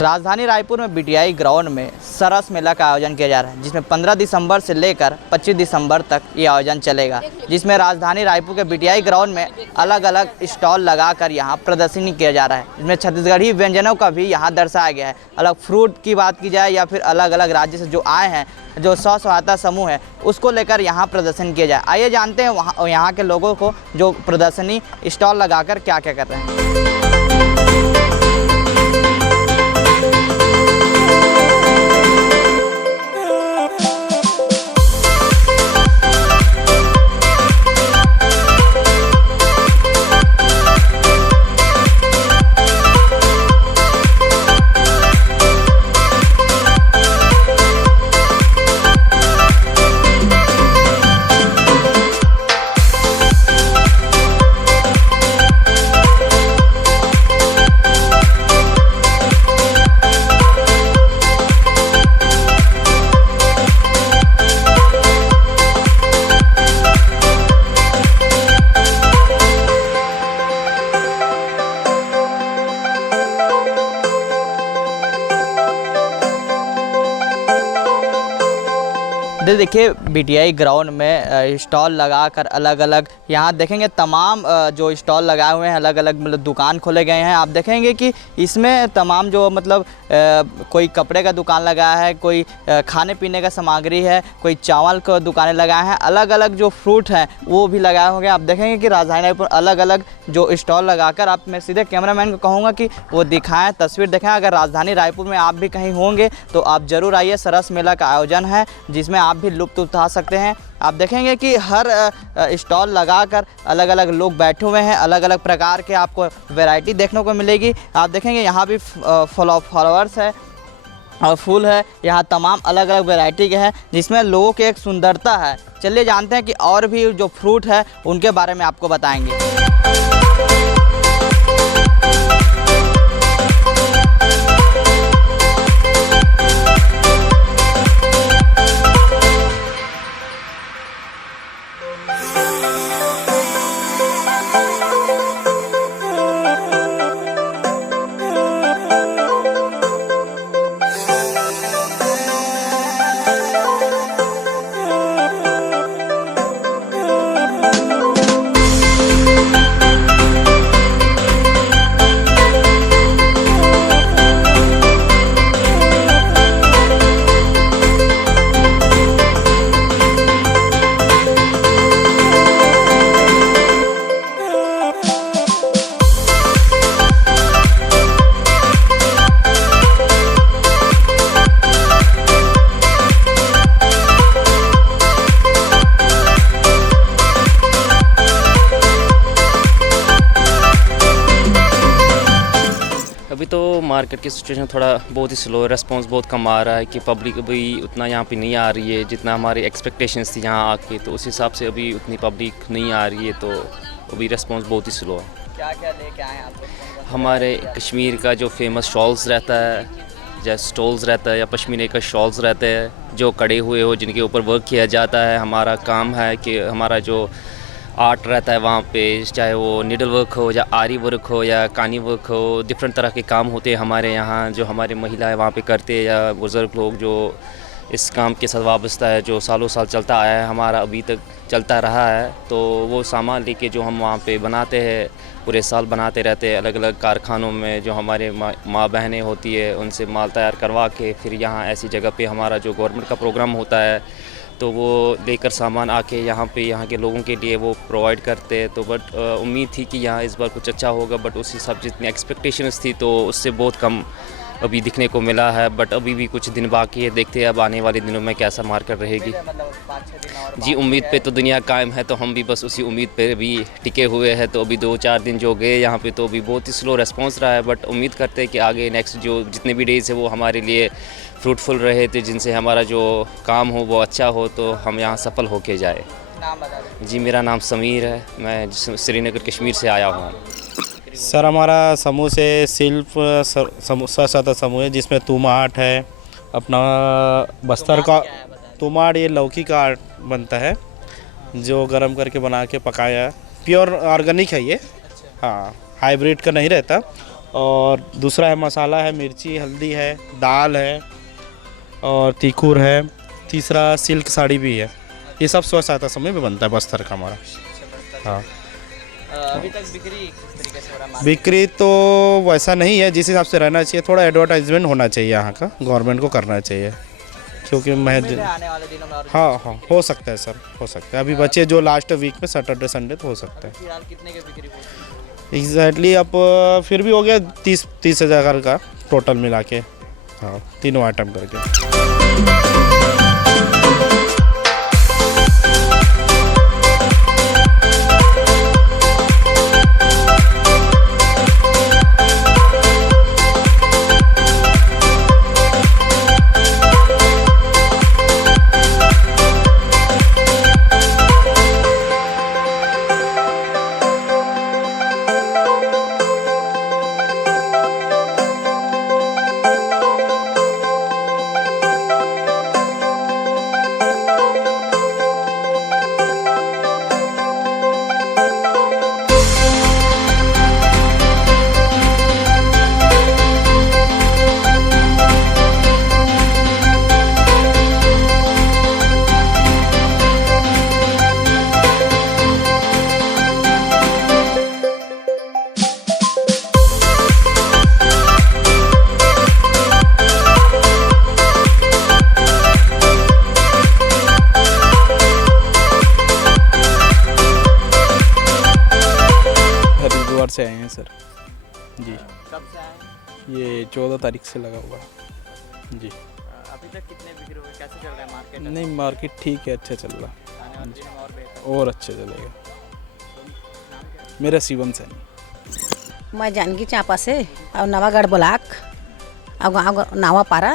राजधानी रायपुर में BTI ground में सरस मेला का आयोजन किया जा रहा है, जिसमें 15 दिसंबर से लेकर 25 दिसंबर तक ये आयोजन चलेगा। जिसमें राजधानी रायपुर के बीटीआई ग्राउंड में अलग अलग स्टॉल लगाकर यहाँ प्रदर्शनी किया जा रहा है। इसमें छत्तीसगढ़ी व्यंजनों का भी यहाँ दर्शाया गया है। अलग फ्रूट की बात की जाए या फिर अलग अलग राज्य से जो आए हैं, जो स्व सहायता समूह है, उसको लेकर यहाँ प्रदर्शन किया जाए। आइए जानते हैं यहाँ के लोगों को जो प्रदर्शनी स्टॉल लगाकर क्या क्या कर रहे हैं। देखिए बीटीआई ग्राउंड में स्टॉल लगाकर अलग अलग यहाँ देखेंगे तमाम जो स्टॉल लगाए हुए हैं, अलग अलग मतलब दुकान खोले गए हैं। आप देखेंगे कि इसमें तमाम जो मतलब कोई कपड़े का दुकान लगाया है, कोई खाने पीने का सामग्री है, कोई चावल का दुकानें लगाए हैं, अलग अलग जो फ्रूट हैं वो भी लगाए होंगे। आप देखेंगे कि राजधानी रायपुर अलग अलग जो स्टॉल लगाकर, आप मैं सीधे कैमरामैन को कहूँगा कि वो दिखाएँ, तस्वीर दिखाएँ। अगर राजधानी रायपुर में आप भी कहीं होंगे तो आप ज़रूर आइए। सरस मेला का आयोजन है जिसमें आप भी लुत्फ़ उठा सकते हैं। आप देखेंगे कि हर स्टॉल लगाकर अलग अलग लोग बैठे हुए हैं, अलग अलग प्रकार के आपको वैरायटी देखने को मिलेगी। आप देखेंगे यहाँ भी फ्लावर्स है और फूल है, यहाँ तमाम अलग अलग वैरायटी के हैं जिसमें लोगों की एक सुंदरता है। चलिए जानते हैं कि और भी जो फ्रूट है उनके बारे में आपको बताएंगे। अभी तो मार्केट की सिचुएशन थोड़ा बहुत ही स्लो है, रिस्पांस बहुत कम आ रहा है कि पब्लिक अभी उतना यहाँ पे नहीं आ रही है जितना हमारी एक्सपेक्टेशंस थी यहाँ आके। तो उस हिसाब से अभी उतनी पब्लिक नहीं आ रही है, तो अभी रिस्पांस बहुत ही स्लो है। क्या क्या लेके आए आप लोग? हमारे कश्मीर का जो फेमस शॉल्स रहता है, जैसे स्टॉल्स रहता है या पश्मीने का शॉल्स रहते हैं जो कड़े हुए हो, जिनके ऊपर वर्क किया जाता है। हमारा काम है कि हमारा जो आर्ट रहता है वहाँ पे, चाहे वो नीडल वर्क हो या आरी वर्क हो या कानी वर्क हो, डिफरेंट तरह के काम होते हैं हमारे यहाँ, जो हमारे महिलाएं वहाँ पे करते हैं या बुज़ुर्ग लोग जो इस काम के साथ वाबस्ता है, जो सालों साल चलता आया है, हमारा अभी तक चलता रहा है। तो वो सामान लेके जो हम वहाँ पे बनाते हैं, पूरे साल बनाते रहते हैं अलग अलग कारखानों में। जो हमारे माँ बहनें होती है उनसे माल तैयार करवा के फिर यहाँ ऐसी जगह पे हमारा जो गवर्नमेंट का प्रोग्राम होता है तो वो लेकर सामान आके यहाँ पे यहाँ के लोगों के लिए वो प्रोवाइड करते हैं। तो बट उम्मीद थी कि यहाँ इस बार कुछ अच्छा होगा, बट उस हिसाब जितनी एक्सपेक्टेशंस थी तो उससे बहुत कम अभी दिखने को मिला है। बट अभी भी कुछ दिन बाकी है, देखते हैं अब आने वाले दिनों में कैसा मार्केट रहेगी। जी, उम्मीद पे तो दुनिया कायम है, तो हम भी बस उसी उम्मीद पे भी टिके हुए हैं। तो अभी 2-4 दिन जो गए यहाँ पे तो अभी बहुत ही स्लो रेस्पॉन्स रहा है, बट उम्मीद करते हैं कि आगे नेक्स्ट जो जितने भी डेज़ है वो हमारे लिए फ्रूटफुल रहे थे, जिनसे हमारा जो काम हो वो अच्छा हो, तो हम यहाँ सफल होके जाए। नाम बता दें। जी, मेरा नाम समीर है, मैं श्रीनगर कश्मीर से आया हूँ। सर, हमारा समूह से सिर्फ स्वसहायता समूह है जिसमें तुमा आर्ट है, अपना बस्तर का तुमाड़, ये लौकी का आर्ट बनता है जो गरम करके बना के पकाया, प्योर ऑर्गेनिक है ये। हाँ, हाइब्रिड का नहीं रहता, और दूसरा है मसाला है, मिर्ची हल्दी है, दाल है और तीखूर है। तीसरा सिल्क साड़ी भी है। ये सब स्व सहायता समूह में बनता है बस्तर का हमारा। हाँ, अभी तक बिक्री किस तरीके से हो रहा है? बिक्री तो वैसा नहीं है जिस हिसाब से रहना चाहिए। थोड़ा एडवर्टाइजमेंट होना चाहिए यहाँ का, गवर्नमेंट को करना चाहिए, क्योंकि उम्मीद है आने वाले दिनों में और हाँ हो सकता है सर, हो सकता है। अभी बच्चे जो लास्ट वीक में सैटरडे संडे तो हो सकता है। फिलहाल कितने की बिक्री होती है? एग्जैक्टली अब फिर भी हो गया 30,000 का टोटल मिला के। हाँ, तीनों आइटम करके। हरिद्वार से आए हैं सर जी। कब से आए हैं? ये 14 तारीख से लगा हुआ है जी। अभी तक कितने बिक्री हुए? कैसे चल रहा है मार्केट? नहीं, मार्केट ठीक है, अच्छा चल रहा, आने वाले दिनों में और बेहतर। और अच्छा चलेगा। मेरा शिवम सैनी। मैं जानकी चांपा से और नवागढ़ ब्लॉक और गाँव नावापारा।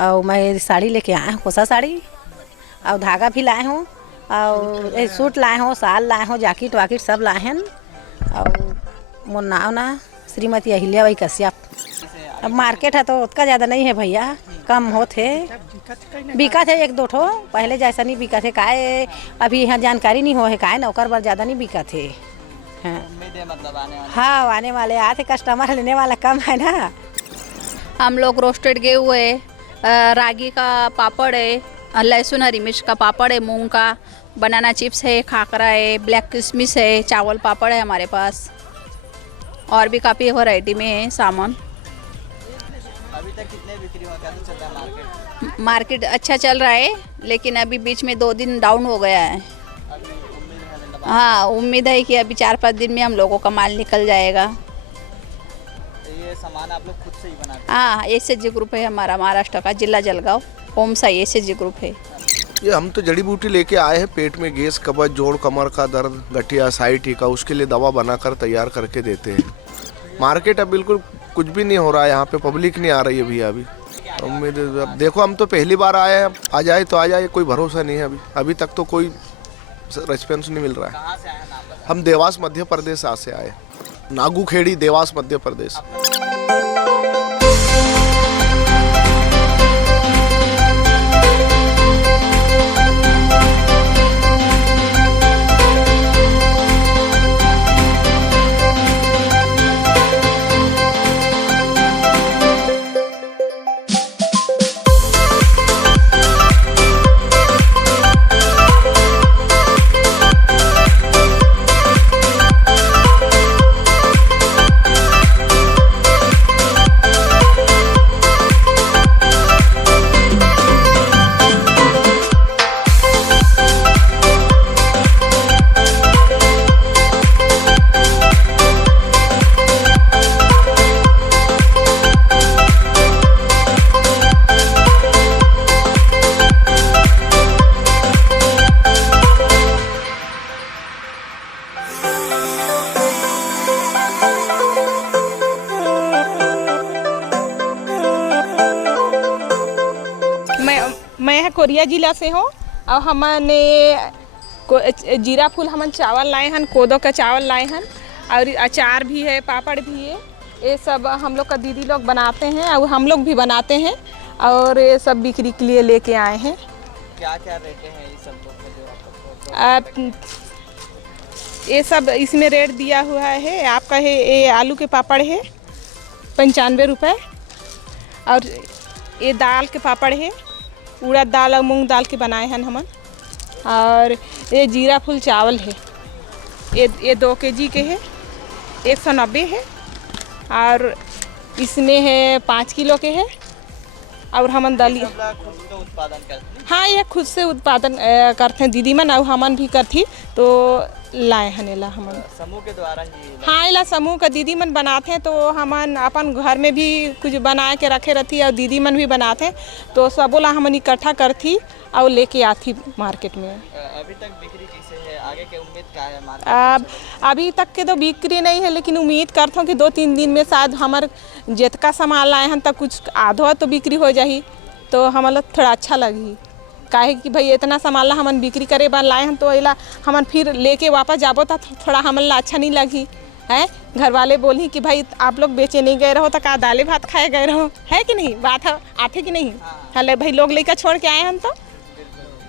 और मैं साड़ी लेके आए हूँ, कोसा साड़ी और धागा भी लाए हूँ और ये सूट लाए हूँ, साल लाए हूँ, जैकेट वाकेट सब लाए हैं। और मोर नाव ना श्रीमती अहिल्याबाई कश्यप। अब मार्केट है तो उतना ज़्यादा नहीं है भैया, कम होते बिका थे एक दो ठो, पहले जैसा नहीं बिका थे। काहे अभी यहाँ जानकारी नहीं हो है, काहे नौकर बर ज़्यादा नहीं बिका थे। हाँ उम्मीद है मतलब आने वाले। हाँ, आने वाले आते, कस्टमर लेने वाला कम है ना। हम लोग रोस्टेड गेहूँ है, रागी का पापड़ है, लहसुन हरी मिर्च का पापड़ है, मूंग का, बनाना चिप्स है, खाकरा है, ब्लैक किशमिश है, चावल पापड़ है हमारे पास, और भी काफ़ी वैरायटी में है सामान। अभी तक कितने बिक्री हुआ? कैसे चल रहा है मार्केट? मार्केट अच्छा चल रहा है, लेकिन अभी बीच में 2 दिन डाउन हो गया है। अभी उम्मीद है मतलब हाँ, उम्मीद है कि अभी 4-5 दिन में हम लोगों का माल निकल जाएगा। ये सामान आप लोग खुद से ही बनाते हैं? हाँ, एसएचजी ग्रुप है हमारा, महाराष्ट्र का, जिला जलगांव, ओम साई एसएचजी ग्रुप है। ये हम तो जड़ी बूटी लेके आए हैं। पेट में गैस, कब्ज, जोड़ कमर का दर्द, गठिया, साइटी का, उसके लिए दवा बनाकर तैयार करके देते हैं। मार्केट अब बिल्कुल कुछ भी नहीं हो रहा है, यहाँ पे पब्लिक नहीं आ रही है भैया अभी। उम्मीद है, अब देखो हम तो पहली बार आए हैं, आ जाए तो आ जाए, कोई भरोसा नहीं है अभी तक तो कोई रिस्पॉन्स नहीं मिल रहा है। कहाँ से आए हैं आप? हम देवास मध्य प्रदेश से आए, नागूखेड़ी, देवास मध्य प्रदेश। मैं कोरिया जिला से हूँ और हमने जीरा फूल हमन चावल लाए हैं, कोदो का चावल लाए हैं और अचार भी है, पापड़ भी है। ये सब हम लोग का दीदी लोग बनाते हैं और हम लोग भी बनाते हैं और ये सब बिक्री के लिए लेके आए हैं। क्या क्या रेट हैं ये सब लोग का जो आपका? ये सब इसमें रेट दिया हुआ है। आपका है ये आलू के पापड़ है 95 रुपये। और ये दाल के पापड़ है, उड़द दाल और मूंग दाल के बनाए हैं हमन। और ये जीरा फूल चावल है, ये 2 kg के है, 190 है। और इसमें है 5 किलो के है। और हमन दलिया उत्पादन करते हाँ, ये खुद से उत्पादन करते हैं दीदी मन, और हमन भी करती तो लाए हैं एला हमन समूह के द्वारा ही। हाँ, एला समूह का दीदी मन बनाते हैं, तो हमन अपन घर में भी कुछ बना के रखे रहती और दीदी मन भी बनाते हैं, तो सबोला हमन इकट्ठा करती और लेके आती मार्केट में। अभी तक बिक्री कैसे है, आगे के उम्मीद क्या है मार्केट? अब अभी तक के तो बिक्री नहीं है, लेकिन उम्मीद करता हूँ कि 2-3 दिन में शायद हमार जितना सामान लाए हैं तब कुछ आधो तो बिक्री हो जाही, तो हमारा थोड़ा अच्छा लगी। काहे कि भाई इतना सामान ला हमन बिक्री करे बार लाए हैं, तो एला हमन फिर लेके वापस जाबो तो थोड़ा हमला अच्छा नहीं लगी है। घर वाले बोली कि भाई आप लोग बेचे नहीं गए रहो तो का दाले भात खाए गए रहो, है कि नहीं? बात है आते कि नहीं? हले भाई लोग लेकर छोड़ के आए हम तो,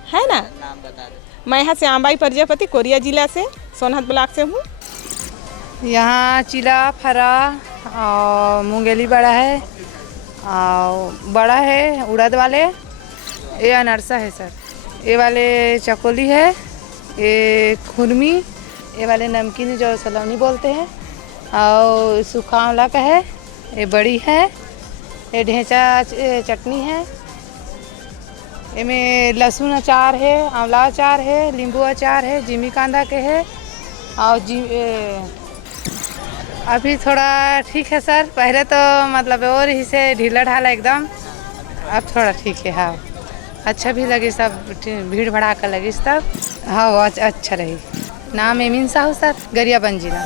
है ना? नाम बता दे। मैं यहाँ से श्यामबाई प्रजापति, कोरिया जिला से, सोनहत ब्लॉक से हूँ। यहाँ चिला फरा और मूंगेली बड़ा है और बड़ा है उड़द वाले, ये अनरसा है सर, ये वाले चकोली है, ये खुरमी, ये वाले नमकीन जो सलौनी बोलते हैं, और सूखा आंवला का है, ये बड़ी है, ये ढेंचा चटनी है, इसमें लहसुन अचार है, आंवला अचार है, नींबू अचार है, जिमी कांदा के है। और अभी थोड़ा ठीक है सर, पहले तो मतलब और ही से ढीला ढाला एकदम, अब थोड़ा ठीक है। हाँ, अच्छा भी लगे, सब भीड़ भड़ाका लगी तब। हाँ, बहुत अच्छा रही। नाम एमिन साहू सर, गरियाबंद जिला।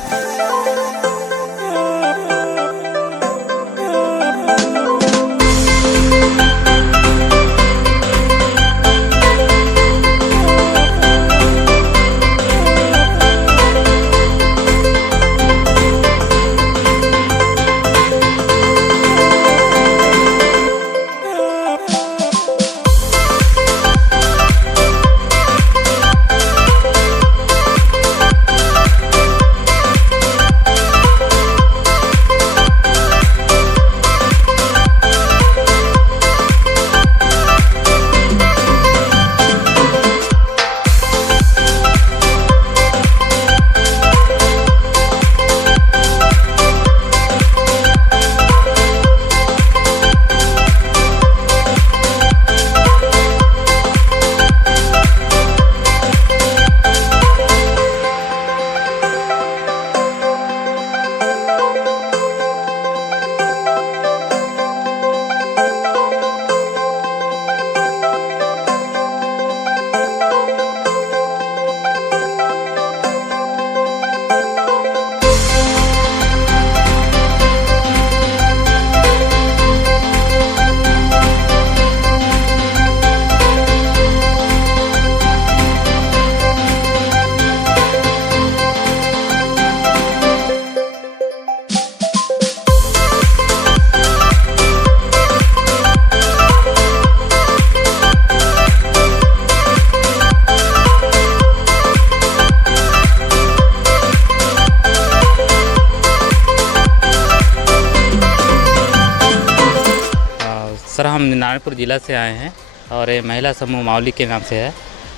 सर, हम नारायणपुर ज़िला से आए हैं और ये महिला समूह मावली के नाम से है,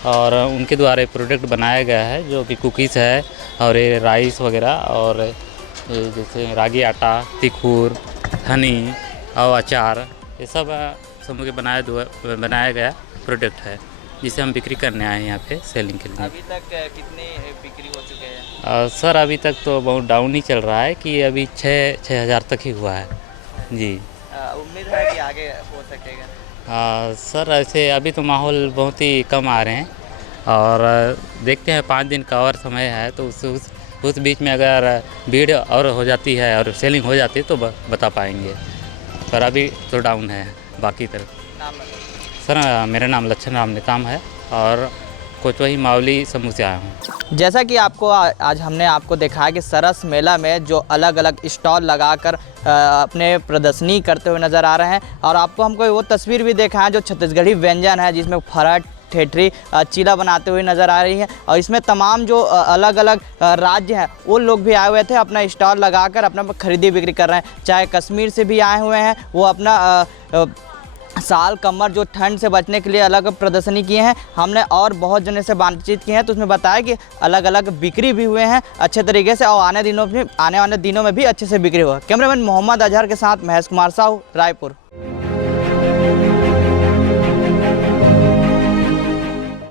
और उनके द्वारा एक प्रोडक्ट बनाया गया है जो कि कुकीज़ है, और ये राइस वगैरह, और ये जैसे रागी आटा, तिखूर, हनी और अचार, ये सब समूह के बनाया गया प्रोडक्ट है, जिसे हम बिक्री करने आए हैं यहाँ पे सेलिंग के लिए। अभी तक कितनी बिक्री हो चुके हैं? सर, अभी तक तो बहुत डाउन ही चल रहा है कि अभी 6,000 तक ही हुआ है जी। उम्मीद है कि आगे हो सकेगा? सर, ऐसे अभी तो माहौल बहुत ही कम आ रहे हैं, और देखते हैं 5 दिन का और समय है, तो उस बीच में अगर भीड़ और हो जाती है और सेलिंग हो जाती है तो बता पाएंगे, पर अभी तो डाउन है बाकी तरफ। सर, मेरा नाम लच्छन राम नेताम है और कोचवही मावली समूह से आया हूँ। जैसा कि आपको आज हमने आपको दिखाया कि सरस मेला में जो अलग अलग स्टॉल लगाकर अपने प्रदर्शनी करते हुए नज़र आ रहे हैं, और आपको हमको वो तस्वीर भी देखा है जो छत्तीसगढ़ी व्यंजन है, जिसमें फरट, ठेठरी चीला बनाते हुए नज़र आ रही है। और इसमें तमाम जो अलग अलग राज्य हैं वो लोग भी आए हुए थे, अपना स्टॉल लगाकर अपना खरीदी बिक्री कर रहे हैं। चाहे कश्मीर से भी आए हुए हैं, वो अपना साल कमर जो ठंड से बचने के लिए अलग प्रदर्शनी किए हैं। हमने और बहुत जने से बातचीत की है तो उसमें बताया कि अलग अलग बिक्री भी हुए हैं अच्छे तरीके से, और आने वाले दिनों में भी अच्छे से बिक्री हुआ। कैमरामैन मोहम्मद अजहर के साथ महेश कुमार साहू, रायपुर।